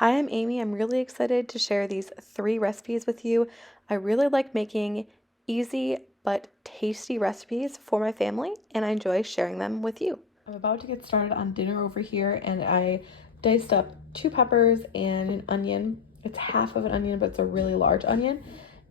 Hi, I'm Amy. I'm really excited to share these 3 recipes with you. I really like making easy but tasty recipes for my family, and I enjoy sharing them with you. I'm about to get started on dinner over here, and I diced up 2 peppers and an onion. It's half of an onion, but it's a really large onion.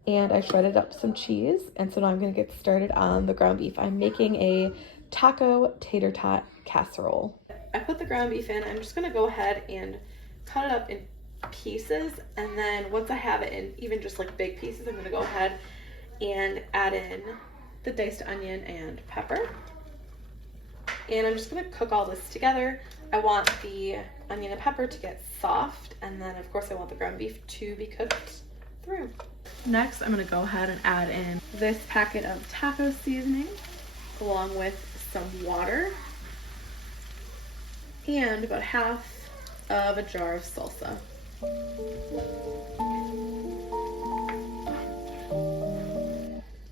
And I shredded up some cheese, and so now I'm going to get started on the ground beef. I'm making a taco tater tot casserole. I put the ground beef in. I'm just going to go ahead and cut it up in pieces, and then once I have it in even just like big pieces, I'm going to go ahead and add in the diced onion and pepper. And I'm just going to cook all this together. I want the onion and pepper to get soft, and then of course I want the ground beef to be cooked through. Next, I'm going to go ahead and add in this packet of taco seasoning along with some water and about half of a jar of salsa.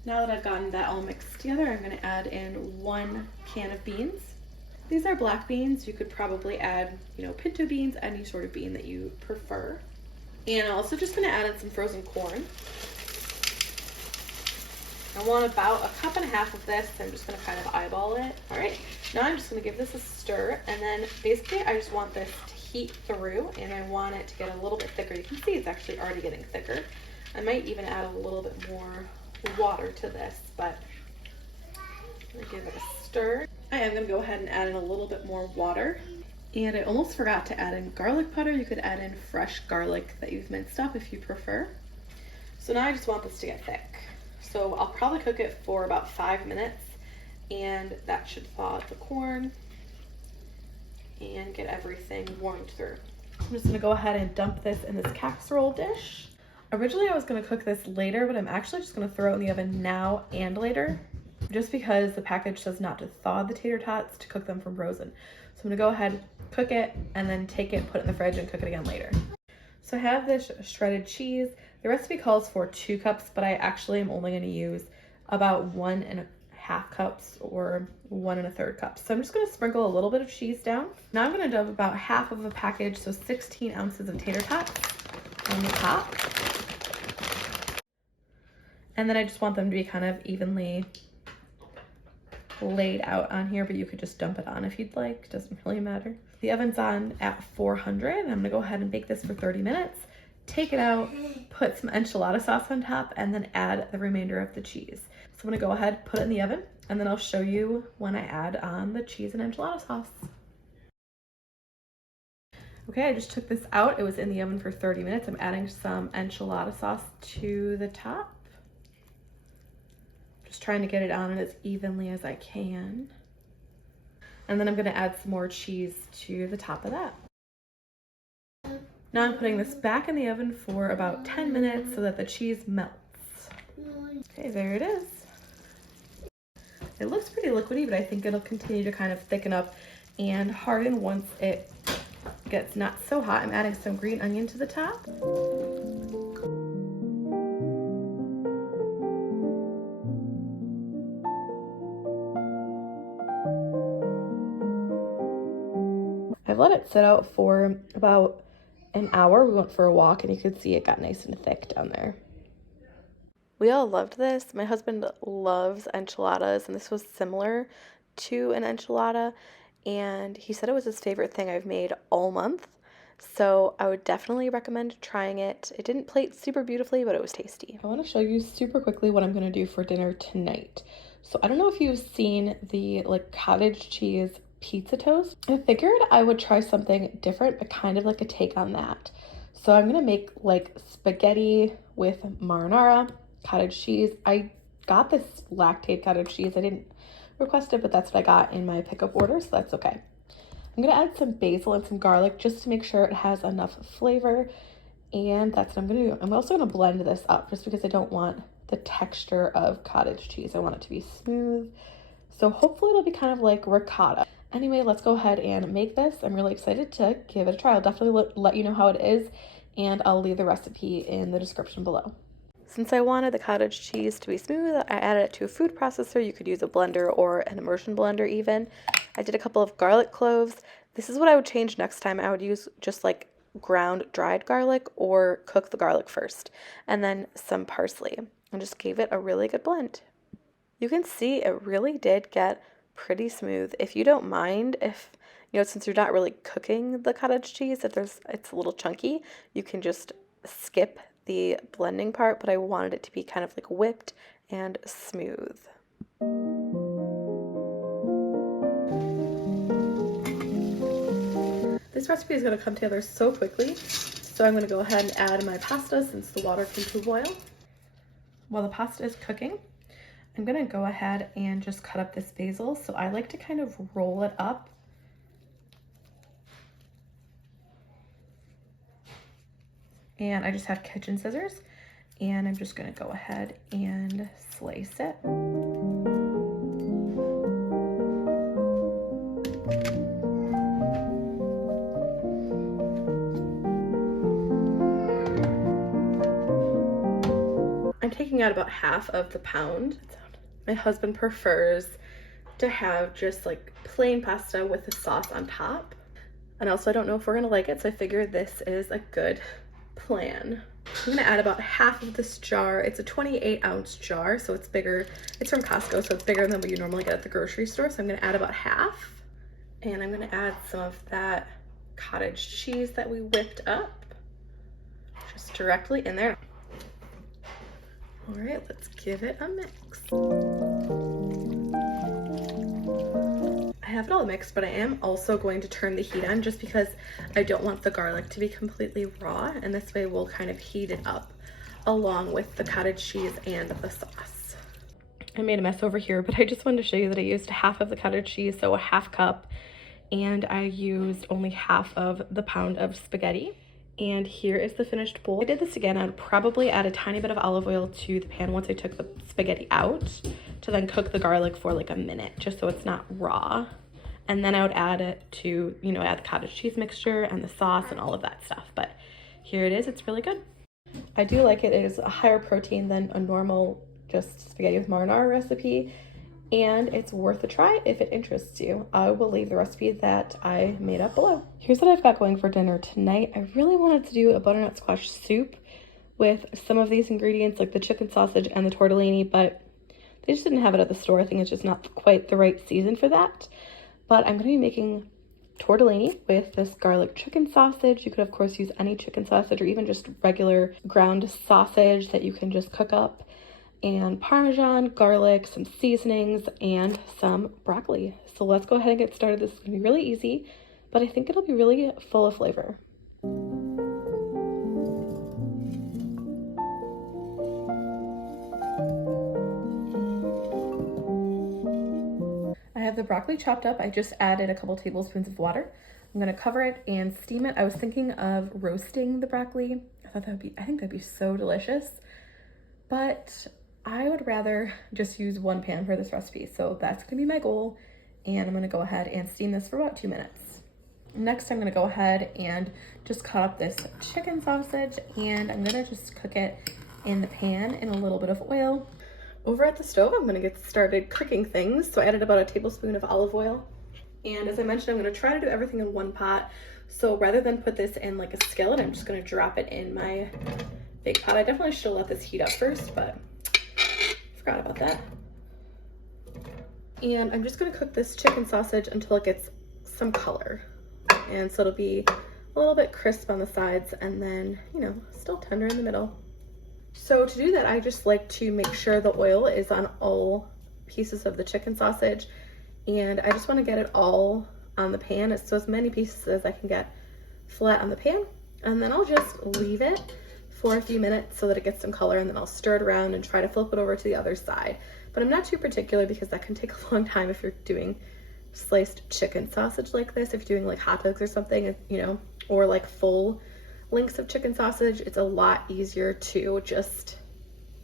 Now that I've gotten that all mixed together, I'm going to add in 1 can of beans. These are black beans. You could probably add, pinto beans, any sort of bean that you prefer. And I'm also just going to add in some frozen corn. I want about 1.5 cups of this. I'm just going to kind of eyeball it. All right, now I'm just going to give this a stir, and then basically I just want this to heat through, and I want it to get a little bit thicker. You can see it's actually already getting thicker. I might even add a little bit more water to this, but I'm going to give it a stir. I am going to go ahead and add in a little bit more water. And I almost forgot to add in garlic powder. You could add in fresh garlic that you've minced up if you prefer. So now I just want this to get thick. So I'll probably cook it for about 5 minutes, and that should thaw out the corn and get everything warmed through. I'm just gonna go ahead and dump this in this casserole dish. Originally I was gonna cook this later, but I'm actually just gonna throw it in the oven now and later, just because the package says not to thaw the tater tots, to cook them from frozen. So I'm gonna go ahead, cook it, and then take it, put it in the fridge, and cook it again later. So I have this shredded cheese. The recipe calls for 2 cups, but I actually am only going to use about 1.5 cups or 1 1/3 cups. So I'm just going to sprinkle a little bit of cheese down. Now I'm going to dump about half of a package, so 16 ounces of tater tots on the top. And then I just want them to be kind of evenly laid out on here, but you could just dump it on if you'd like. Doesn't really matter. The oven's on at 400. I'm going to go ahead and bake this for 30 minutes. Take it out, put some enchilada sauce on top, and then add the remainder of the cheese. So I'm gonna go ahead, put it in the oven, and then I'll show you when I add on the cheese and enchilada sauce. Okay, I just took this out. It was in the oven for 30 minutes. I'm adding some enchilada sauce to the top. Just trying to get it on as evenly as I can. And then I'm gonna add some more cheese to the top of that. Now I'm putting this back in the oven for about 10 minutes so that the cheese melts. Okay, there it is. It looks pretty liquidy, but I think it'll continue to kind of thicken up and harden once it gets not so hot. I'm adding some green onion to the top. I've let it sit out for about an hour. We went for a walk, and you could see it got nice and thick down there. We all loved this. My husband loves enchiladas, and this was similar to an enchilada, and he said it was his favorite thing I've made all month. So I would definitely recommend trying it. It didn't plate super beautifully, but it was tasty. I want to show you super quickly what I'm going to do for dinner tonight. So I don't know if you've seen the cottage cheese pizza toast. I figured I would try something different, but kind of like a take on that. So I'm gonna make spaghetti with marinara, cottage cheese. I got this lactate cottage cheese. I didn't request it, but that's what I got in my pickup order, so that's okay. I'm gonna add some basil and some garlic just to make sure it has enough flavor, and that's what I'm gonna do. I'm also gonna blend this up just because I don't want the texture of cottage cheese. I want it to be smooth. So hopefully it'll be kind of like ricotta. Anyway, let's go ahead and make this. I'm really excited to give it a try. I'll definitely let you know how it is, and I'll leave the recipe in the description below. Since I wanted the cottage cheese to be smooth, I added it to a food processor. You could use a blender or an immersion blender even. I did a couple of garlic cloves. This is what I would change next time. I would use just ground dried garlic or cook the garlic first, and then some parsley, and just gave it a really good blend. You can see it really did get pretty smooth. If you don't mind, if since you're not really cooking the cottage cheese, if it's a little chunky, you can just skip the blending part, but I wanted it to be kind of like whipped and smooth. This recipe is going to come together so quickly, so I'm going to go ahead and add my pasta since the water came to a boil. While the pasta is cooking, I'm going to go ahead and just cut up this basil. So I like to kind of roll it up. And I just have kitchen scissors, and I'm just going to go ahead and slice it. I'm taking out about half of the pound. My husband prefers to have just like plain pasta with the sauce on top. And also I don't know if we're gonna like it, so I figured this is a good plan. I'm gonna add about half of this jar. It's a 28-ounce jar, so it's bigger. It's from Costco, so it's bigger than what you normally get at the grocery store. So I'm gonna add about half. And I'm gonna add some of that cottage cheese that we whipped up just directly in there. All right, let's give it a mix. I have it all mixed, but I am also going to turn the heat on just because I don't want the garlic to be completely raw, and this way we'll kind of heat it up along with the cottage cheese and the sauce. I made a mess over here, but I just wanted to show you that I used half of the cottage cheese, so a half cup, and I used only half of the pound of spaghetti. And here is the finished bowl. I did this again. I'd probably add a tiny bit of olive oil to the pan once I took the spaghetti out to then cook the garlic for like a minute, just so it's not raw. And then I would add it to, add the cottage cheese mixture and the sauce and all of that stuff. But here it is. It's really good. I do like it. It is a higher protein than a normal just spaghetti with marinara recipe. And it's worth a try if it interests you. I will leave the recipe that I made up below. Here's what I've got going for dinner tonight. I really wanted to do a butternut squash soup with some of these ingredients, like the chicken sausage and the tortellini, but they just didn't have it at the store. I think it's just not quite the right season for that. But I'm gonna be making tortellini with this garlic chicken sausage. You could of course use any chicken sausage or even just regular ground sausage that you can just cook up. And Parmesan, garlic, some seasonings, and some broccoli. So let's go ahead and get started. This is gonna be really easy, but I think it'll be really full of flavor. I have the broccoli chopped up. I just added a couple tablespoons of water. I'm gonna cover it and steam it. I was thinking of roasting the broccoli. I think that'd be so delicious, but I would rather just use one pan for this recipe. So that's gonna be my goal. And I'm gonna go ahead and steam this for about 2 minutes. Next, I'm gonna go ahead and just cut up this chicken sausage, and I'm gonna just cook it in the pan in a little bit of oil. Over at the stove, I'm gonna get started cooking things. So I added about a tablespoon of olive oil. And as I mentioned, I'm gonna try to do everything in one pot. So rather than put this in like a skillet, I'm just gonna drop it in my big pot. I definitely should let this heat up first, but forgot about that. And I'm just gonna cook this chicken sausage until it gets some color. And so it'll be a little bit crisp on the sides and then, still tender in the middle. So to do that, I just like to make sure the oil is on all pieces of the chicken sausage. And I just wanna get it all on the pan, so as many pieces as I can get flat on the pan. And then I'll just leave it for a few minutes so that it gets some color, and then I'll stir it around and try to flip it over to the other side. But I'm not too particular because that can take a long time if you're doing sliced chicken sausage like this. If you're doing like hot dogs or something, or like full links of chicken sausage, it's a lot easier to just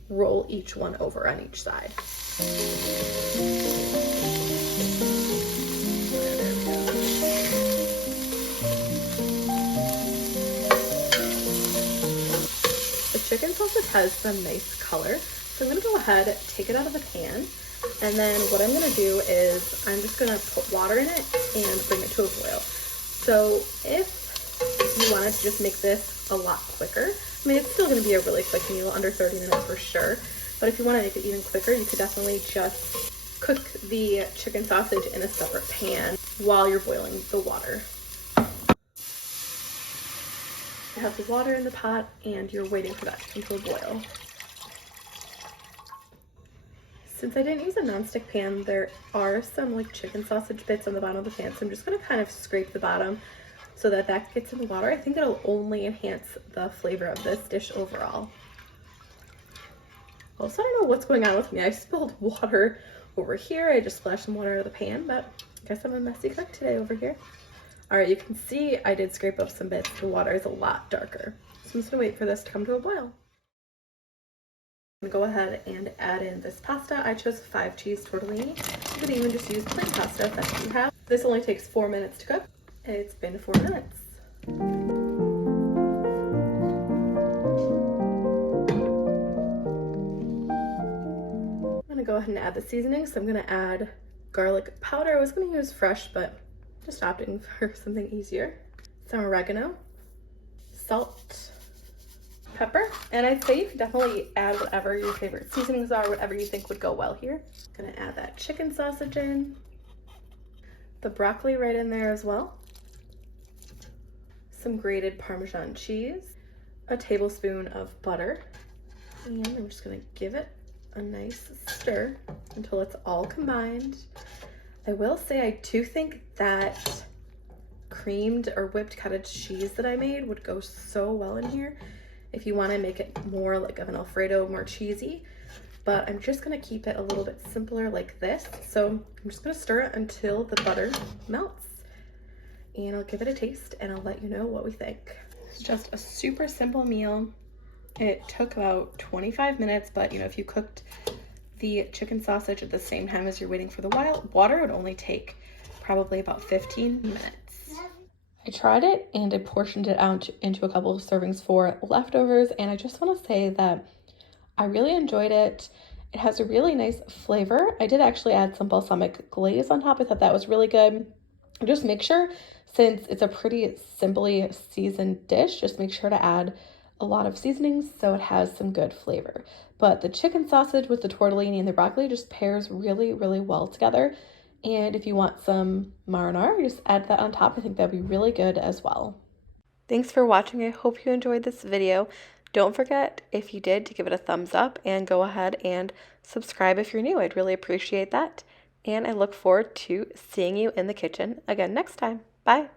roll each one over on each side. Chicken sausage has some nice color, so I'm gonna go ahead, take it out of the pan, and then what I'm gonna do is I'm just gonna put water in it and bring it to a boil. So if you wanted to just make this a lot quicker, I mean, it's still going to be a really quick meal, under 30 minutes for sure. But if you want to make it even quicker, you could definitely just cook the chicken sausage in a separate pan while you're boiling the water. You have the water in the pot and you're waiting for that to come to a boil. Since I didn't use a nonstick pan, there are some like chicken sausage bits on the bottom of the pan, so I'm just going to kind of scrape the bottom so that that gets in the water. I think it'll only enhance the flavor of this dish overall. Also, I don't know what's going on with me. I spilled water over here. I just splashed some water out of the pan, but I guess I'm a messy cook today over here. All right, you can see I did scrape up some bits. The water is a lot darker. So I'm just gonna wait for this to come to a boil. I'm gonna go ahead and add in this pasta. I chose 5 cheese tortellini. You could even just use plain pasta if that's what you have. This only takes 4 minutes to cook. It's been 4 minutes. I'm gonna go ahead and add the seasoning. So I'm gonna add garlic powder. I was gonna use fresh, but just opting for something easier. Some oregano, salt, pepper, and I'd say you can definitely add whatever your favorite seasonings are, whatever you think would go well here. I'm gonna add that chicken sausage in, the broccoli right in there as well, some grated Parmesan cheese, a tablespoon of butter, and I'm just gonna give it a nice stir until it's all combined. I will say I do think that creamed or whipped cottage cheese that I made would go so well in here if you want to make it more like of an Alfredo, more cheesy, but I'm just going to keep it a little bit simpler like this. So I'm just going to stir it until the butter melts, and I'll give it a taste and I'll let you know what we think. It's just a super simple meal. It took about 25 minutes, but you know, if you cooked the chicken sausage at the same time as you're waiting for the water, it would only take probably about 15 minutes. I tried it and I portioned it out into a couple of servings for leftovers, and I just want to say that I really enjoyed it. It has a really nice flavor. I did actually add some balsamic glaze on top. I thought that was really good. Just make sure, since it's a pretty simply seasoned dish, just make sure to add a lot of seasonings so it has some good flavor. But the chicken sausage with the tortellini and the broccoli just pairs really, really well together. And if you want some marinara, just add that on top. I think that'd be really good as well. Thanks for watching. I hope you enjoyed this video. Don't forget, if you did, to give it a thumbs up and go ahead and subscribe if you're new. I'd really appreciate that. And I look forward to seeing you in the kitchen again next time. Bye.